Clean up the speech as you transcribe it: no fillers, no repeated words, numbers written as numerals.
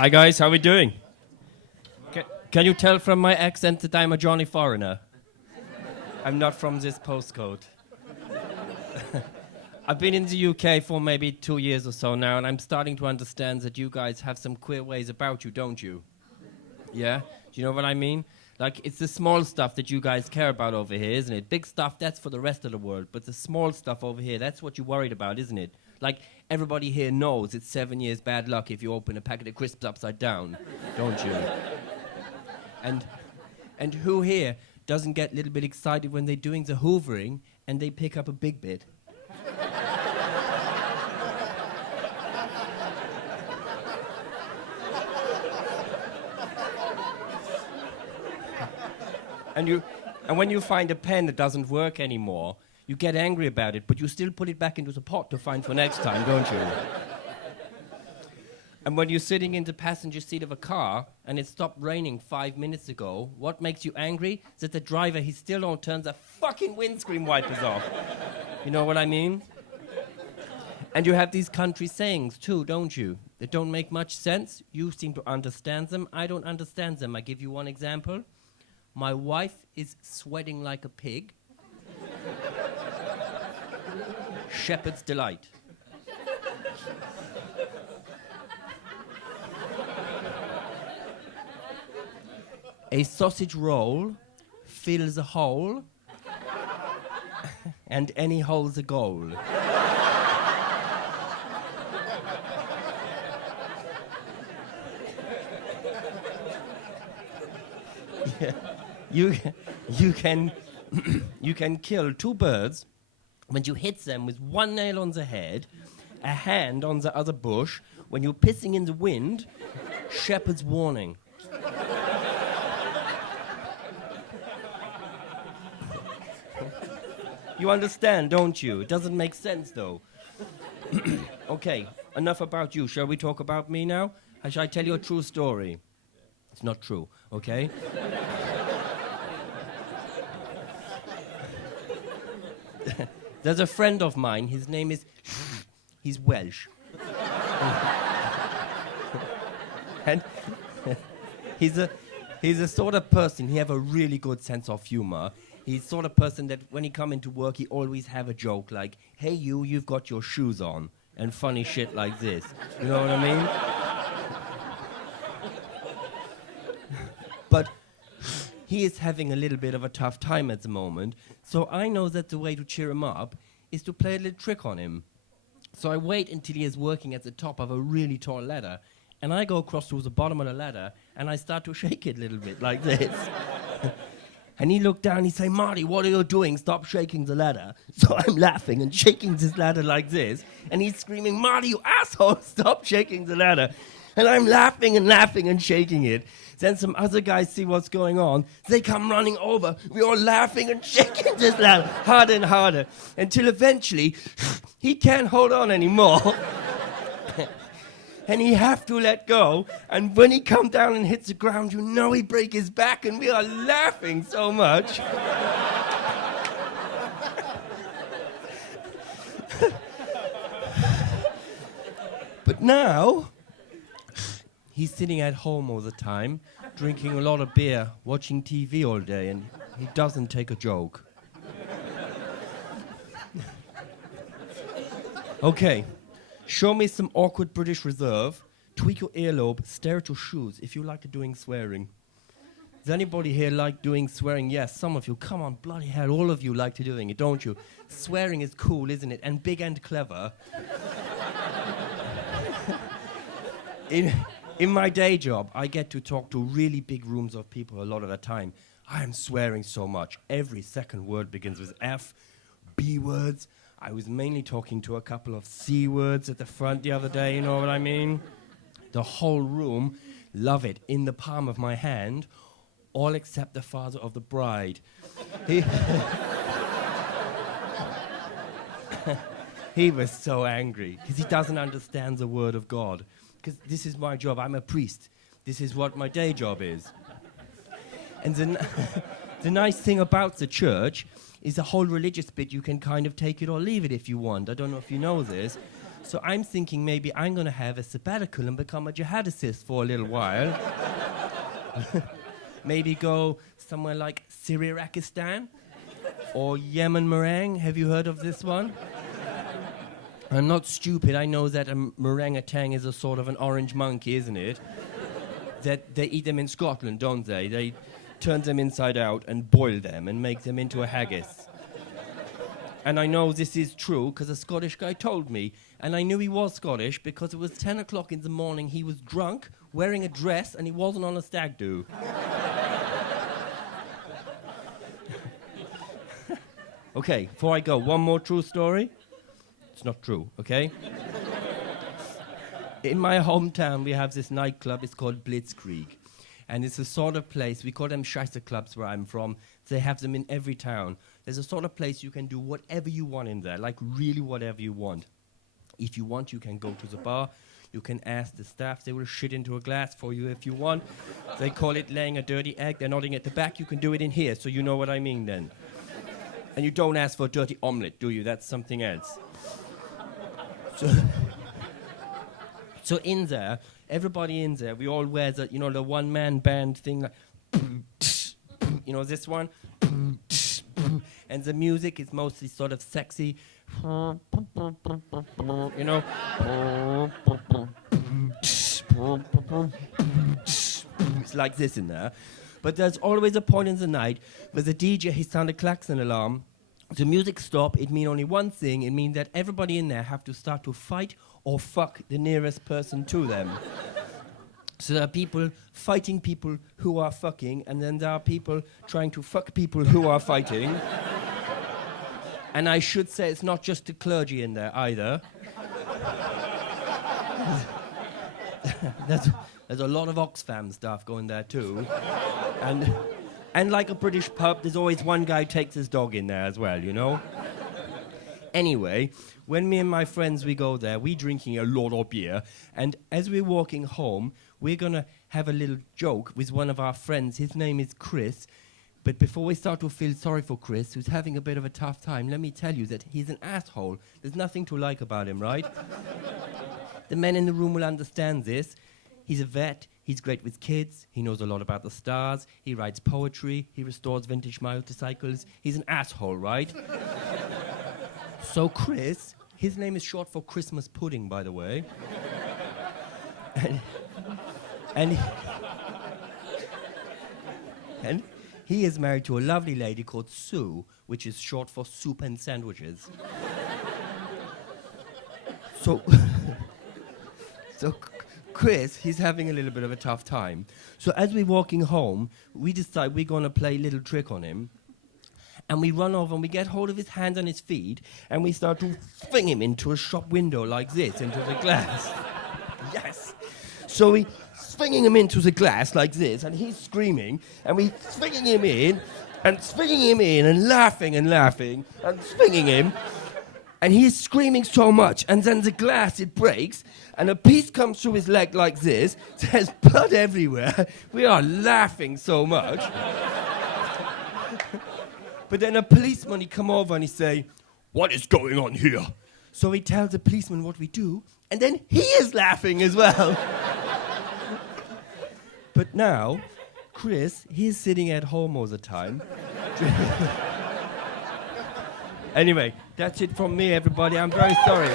Hi guys, how are we doing? Can you tell from my accent that I'm a Johnny Foreigner? I'm not from this postcode. I've been in the UK for maybe 2 years or so now, and I'm starting to understand that you guys have some queer ways about you, don't you? Yeah? Do you know what I mean? Like, it's the small stuff that you guys care about over here, isn't it? Big stuff, that's for the rest of the world. But the small stuff over here, that's what you're worried about, isn't it? Like, everybody here knows it's 7 years bad luck if you open a packet of crisps upside down, don't you? And who here doesn't get a little bit excited when they're doing the hoovering and they pick up a big bit? And when you find a pen that doesn't work anymore, you get angry about it, but you still put it back into the pot to find for next time, don't you? And when you're sitting in the passenger seat of a car and it stopped raining 5 minutes ago, what makes you angry? That the driver, he still don't turn the fucking windscreen wipers off. You know what I mean? And you have these country sayings too, don't you? That don't make much sense. You seem to understand them. I don't understand them. I give you one example. My wife is sweating like a pig. Shepherd's delight. A sausage roll fills a hole, and any hole's a goal. Yeah. You can kill two birds when you hit them with one nail on the head, a hand on the other bush, when you're pissing in the wind, shepherd's warning. You understand, don't you? It doesn't make sense, though. Okay, enough about you. Shall we talk about me now? Shall I tell you a true story? It's not true, okay? There's a friend of mine, his name is... he's Welsh. And he's a sort of person, he have a really good sense of humor. He's the sort of person that when he come into work, he always have a joke like, hey you've got your shoes on, and funny shit like this. You know what I mean? But he is having a little bit of a tough time at the moment, so I know that the way to cheer him up is to play a little trick on him. So I wait until he is working at the top of a really tall ladder, and I go across to the bottom of the ladder, and I start to shake it a little bit like this. And he looked down, he say, Marty, what are you doing? Stop shaking the ladder. So I'm laughing and shaking this ladder like this, and he's screaming, Marty, you asshole, stop shaking the ladder. And I'm laughing and shaking it. Then some other guys see what's going on. They come running over. We're all laughing and shaking this ladder harder and harder, until eventually he can't hold on anymore. And he have to let go. And when he come down and hits the ground, you know he break his back, and we are laughing so much. But now, he's sitting at home all the time, drinking a lot of beer, watching TV all day, and he doesn't take a joke. Okay, show me some awkward British reserve, tweak your earlobe, stare at your shoes if you like doing swearing. Does anybody here like doing swearing? Yes, some of you. Come on, bloody hell, all of you like to doing it, don't you? Swearing is cool, isn't it? And big and clever. In my day job, I get to talk to really big rooms of people a lot of the time. I am swearing so much. Every second word begins with F, B words. I was mainly talking to a couple of C words at the front the other day, you know what I mean? The whole room, love it, in the palm of my hand, all except the father of the bride. He was so angry, because he doesn't understand the word of God. Because this is my job, I'm a priest. This is what my day job is. And the nice thing about the church is the whole religious bit, you can kind of take it or leave it if you want. I don't know if you know this. So I'm thinking maybe I'm going to have a sabbatical and become a jihadist for a little while. Maybe go somewhere like Syriakistan or Yemen meringue. Have you heard of this one? I'm not stupid. I know that a orangutan is a sort of an orange monkey, isn't it? That they eat them in Scotland, don't they? They turn them inside out and boil them and make them into a haggis. And I know this is true because a Scottish guy told me. And I knew he was Scottish because it was 10 o'clock in the morning. He was drunk, wearing a dress, and he wasn't on a stag do. Okay, before I go, one more true story. It's not true, okay? In my hometown, we have this nightclub. It's called Blitzkrieg. And it's a sort of place, we call them Scheisse clubs where I'm from. They have them in every town. There's a sort of place you can do whatever you want in there, like really whatever you want. If you want, you can go to the bar. You can ask the staff. They will shit into a glass for you if you want. They call it laying a dirty egg. They're nodding at the back. You can do it in here, so you know what I mean then. And you don't ask for a dirty omelette, do you? That's something else. So in there, everybody in there, we all wear the, the one-man band thing, like, this one, and the music is mostly sort of sexy, It's like this in there. But there's always a point in the night where the DJ, he sound a klaxon alarm. The music stop, it mean only one thing. It mean that everybody in there have to start to fight or fuck the nearest person to them. So there are people fighting people who are fucking, and then there are people trying to fuck people who are fighting. And I should say it's not just the clergy in there either. There's a lot of Oxfam stuff going there too. And like a British pub, there's always one guy who takes his dog in there as well, Anyway, when me and my friends, we go there, we drinking a lot of beer, and as we're walking home, we're gonna have a little joke with one of our friends. His name is Chris. But before we start to feel sorry for Chris, who's having a bit of a tough time, let me tell you that he's an asshole. There's nothing to like about him, right? The men in the room will understand this. He's a vet. He's great with kids. He knows a lot about the stars. He writes poetry. He restores vintage motorcycles. He's an asshole, right? So Chris, his name is short for Christmas pudding, by the way. And he is married to a lovely lady called Sue, which is short for soup and sandwiches. So Chris, he's having a little bit of a tough time. So as we're walking home, we decide we're going to play a little trick on him. And we run over and we get hold of his hands and his feet, and we start to fling him into a shop window like this, into the glass. Yes. So we swinging him into the glass like this, and he's screaming, and we swinging him in, and laughing and swinging him. And he's screaming so much, and then the glass, it breaks, and a piece comes through his leg like this. There's blood everywhere. We are laughing so much. But then a policeman, he come over and he say, "What is going on here?" So he tells the policeman what we do, and then he is laughing as well. But now, Chris, he's sitting at home all the time. Anyway, that's it from me, everybody. I'm very sorry.